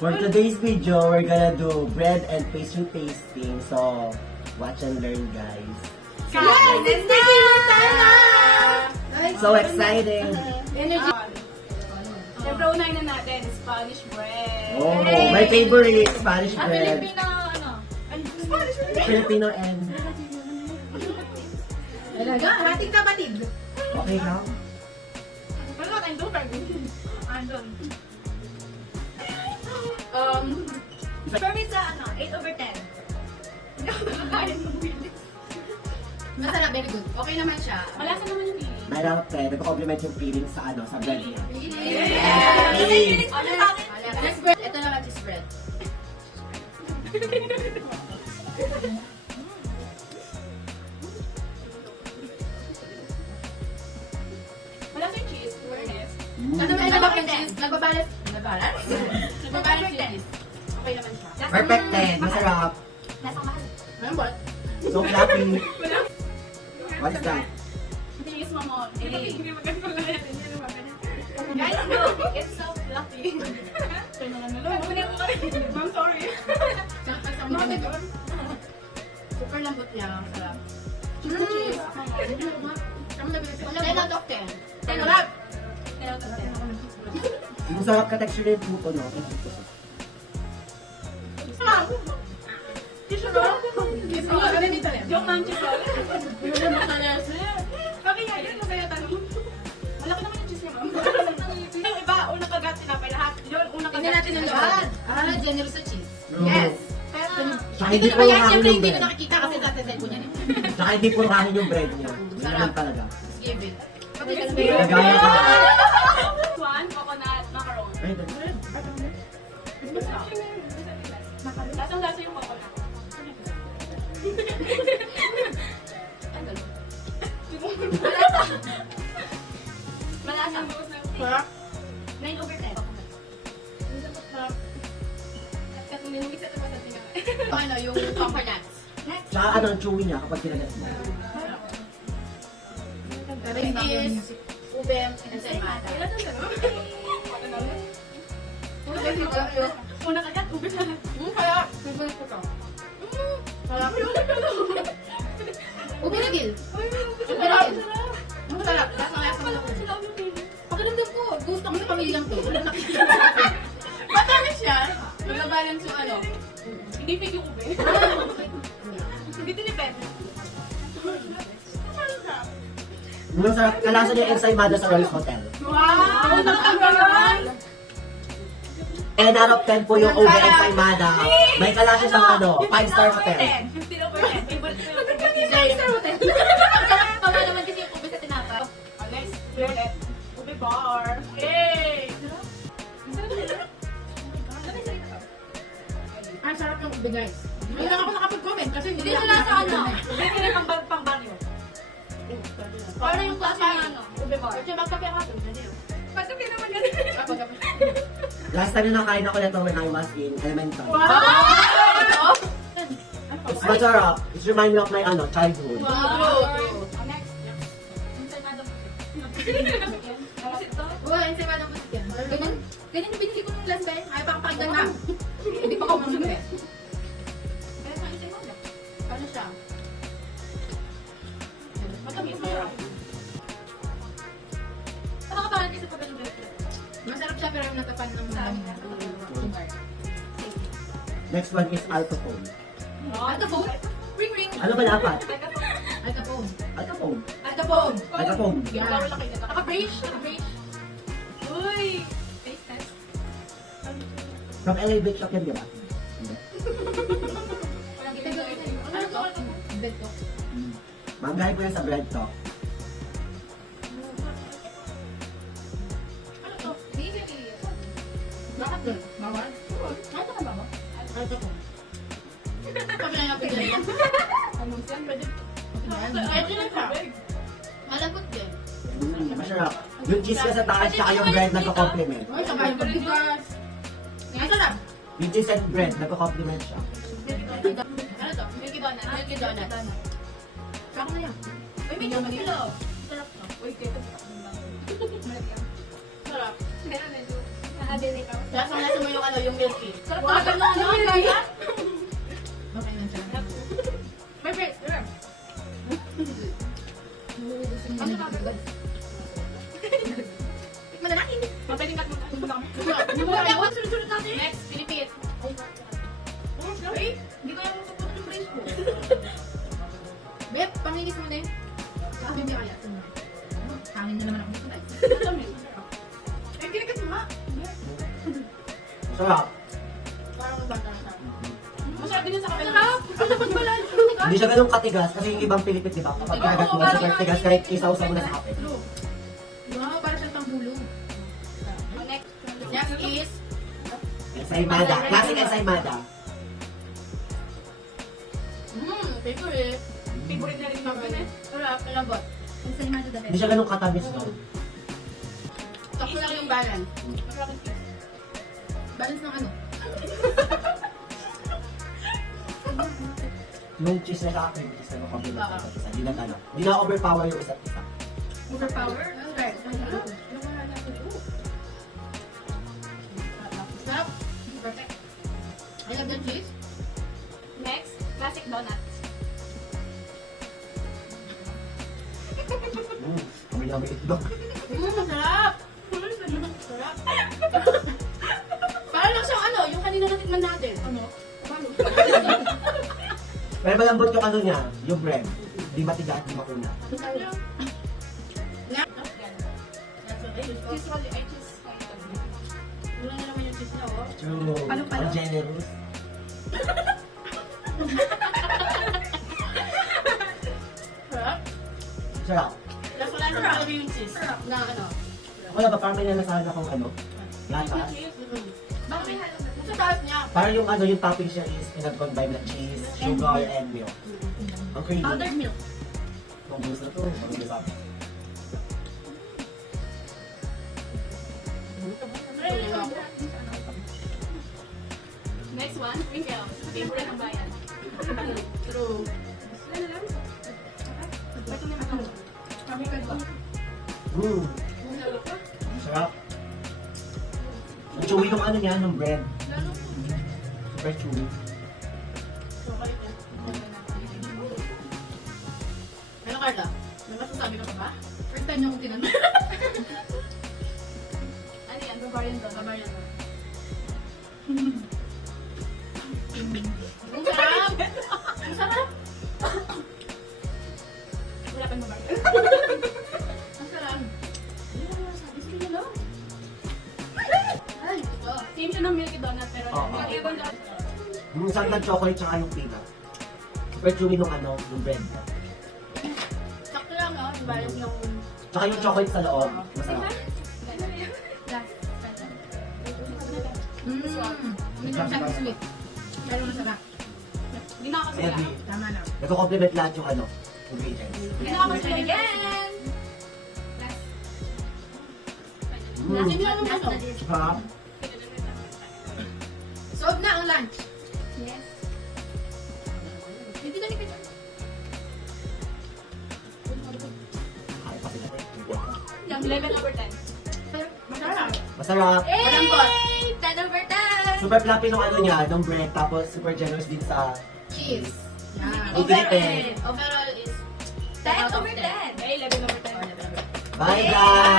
For today's video, we're gonna do bread and pastry tasting. So, watch and learn, guys. Yes! It's the time! So exciting! Energy. Siyempre, unahin na natin, Spanish bread. Oh, my favorite Spanish bread. Filipino, ano? Spanish bread. Filipino and... Talaga, ating kapatid. Okay lang? Wala tayong super. Andun. For me sa, 8/10. Hindi ako nakakain ng Willis. Masarap, very good. Okay naman siya. Malasa naman yung feeling. 9 out of 10. Nagko-compliment yung feeling sa sa bread niya. Feeling. Ano sa akin? Cheese bread. Ito naman cheese bread. Malasa yung cheese. Awareness. Ano naman yung cheese? Nagbabalance. Nagbabalance? Nagbabalance yung cheese. Okay naman siya. Perfect 10. Masarap. Nasa mahal. Ano ba? So fluffy. What is that? Cheese mo. Hindi maganda lang yan. Hindi naman guys, no. It's so fluffy. I'm sorry. Super lambot niya. Sarap. Cheese. Cheese. 10 out of 10. 10 out of 10. Masarap ka texture yung puto, no? Cheese mo? Joke lang, cheese mo. Okay nga, yun masaya tanong. Malaki naman yung cheese niya, ma'am. Yung iba, unang kagat, tinapay lahat. Yun, unang kagat. Tingnan natin yung lahat. Generous sa cheese. Yes. Pero, Tsaka hindi po Kaya hangin siyempre yung hindi ko bread. nakikita kasi sa cellphone niya. Tsaka hindi po hangin yung bread niya. Yun Sarap. lang talaga. Just give it. Nagaya ka. one, coconut macaron. Ay, that's bread. Lasang-lasa yung coconut. Malasa. Sarap. 9/10. Ano, yung coconuts. Tsaka ano, ang chewy niya kapag kinagat mo. Is ube ensaymada. Unang kagat, ube na. Kaya, favorite ko to. Sarap. Ube na gil. Ube na gil. Ang sarap. Lasang-lasa mo lang. Pakiramdam ko, gusto ko sa pamilyang to. Matamis siya. Nag-balance yung ano. Hindi fake yung ube. Hindi tinipid. Yung sarap, kalasa niya yung ensaymada sa Royce Hotel. Wow! Nakakagalan! 10 out of 10 po yung ube ensaymada. May kalasa siyang 5-star hotel. 15/10. Favorite ko yung ube. Tama naman kasi yung ube sa tinapay. Next, ulit. Ube bar. Yay! Ang sarap yung ube, guys. Hindi lang ako nakapag-comment kasi Hindi siya nasa ano. Ube ka na pang banyo. Parang yung klase ng ano. Ube bar. Kasi magkape ako. Pagkapi naman ganun. Last time na nakain ako nito when I was in elementary. Wow! It's masarap. It reminds me of my childhood. Next. Wala, yung sema ng pusit yan. Ganyan yung binili ko nung last time. Ay, pakapagdan na. Hindi pa ko mamamit. Ano siya? Matamis mo. Nakakabahan kasi pag ganun. Masarap siya pero yung natapan ng sugar. Next one is alcohol. Alcapone? Ring ring. Ano ba dapat? Alcapone. Alcohol. Alcapone. Alcohol. Yeah. Naka-brace. Naka-brace. Uy! Taste test. From LA Bake Shop yan, di ba? Hindi. Ano to? Bet to. Manggaling ko yan sa bread to. Ano to? Bakit doon? Bawal? Ano ka bawal? Alcapone. Kami na napin yan. Anong yan? Pwede. Pwede lang siya. Malambot din. Masarap. Yung cheese ka sa taas, tsaka yung bread nagko-compliment. Ay, saka yung pagbigas. Ang sarap. Yung cheese and bread, nagko-compliment siya. Ano to? Milky Donut. Milky Donut. Saka na yan. Uy, may kilo. Sarap to. Uy, kaya ito. Sarap. Kaya medyo. Lasang-lasa mo yung ano, yung milky. Sarap talaga ng ano, kaya? Okay lang siya. May bread. Ano ka ba? Tikman na natin. Mabaling kat mo. Sunod-sunod natin. Next, Philippines. Ay, hindi ko yung mapapot yung brace ko. Bep, pangingis mo na eh. Hindi kaya. Hangin na naman ako dito. Ay, kinikat mo nga. Sarap. Parang bata na sa Masarap din yun sa kapila. Ano pag wala? Hindi siya ganun katigas kasi yung ibang Pilipit, di ba? Kapag kinagat mo, super tigas kahit isaw-saw mo na sa kape. Wow, para siyang pangbulo. Next. Next is Ensaymada. Classic ensaymada. favorite. Favorite na rin namin eh. Sarap, malambot. Ensaymada the Hindi siya ganun katamis, no? Sakto lang yung balance. Masarap yung kiss. Balance ng ano? Yung cheese na sa akin, cheese na makabila sa isa't isa. Hindi na ano. Hindi na overpower yung isa't isa. Overpower? Right. Sarap. Perfect. I love the cheese. Next, classic donuts. Kami na may itlog. Masarap. Sarap. Para lang siyang ano, yung kanina natikman natin. Ano? Paano? Pero malambot yung ano niya, yung bread. Di matigas, di makuna. Na? Cheese roll, ay cheese. Wala na naman yung cheese niya, oh. True. Palo-palo. Ang generous. Sarap. Sarap. Lasa-lasa talaga yung cheese. Na ano? Ako na ba, parang may nalasahan akong ano, latas. Bakit? Sa taas niya. Parang yung ano, yung toppings niya is pinag-combine na cheese, sugar, and milk. Ang creamy. Powdered milk. Kung gusto to, kung gusto to. Next one, sprinkles. Favorite ng bayan. True. Ito naman ako. Kami ka ba? Sarap. Ang chewy yung ano niya, ng bread. Super chewy. Ano, Carla? May masasabi ka pa ba? First time niya akong tinanong. Ano yan? Bavarian donuts. Kabayan mo. Ang sarap! Ang sarap! Wala pang Bavarian. Ang sarap! Sabi sa'yo na. Ay, ito. Same siya ng Milky Donut pero Oo. yung ibang donut. Yung salted chocolate tsaka yung peanut. Super chewy nung ano, yung bread. Sakto lang, no? Yung balance ng... Tsaka yung chocolate sa loob. Masarap. Hindi naman siya sweet. Pero masarap. Hindi na ako Kaya sila. di, Tama lang. nagko-complement lahat yung ano, ingredients. Hindi na ako sila again. Last time lang yung ano. Sarap. Solve na ang lunch. Yes. Hindi na ni Peter. Ay, pa sila. Yung 11 over 10. Masarap. Masarap. Malambot. 10 over 10! Super fluffy nung ano niya, nung bread. Tapos super generous din sa Cheese. Yeah. Overall, Overall is 10 over 10. Eh, 11 over 10. Bye guys!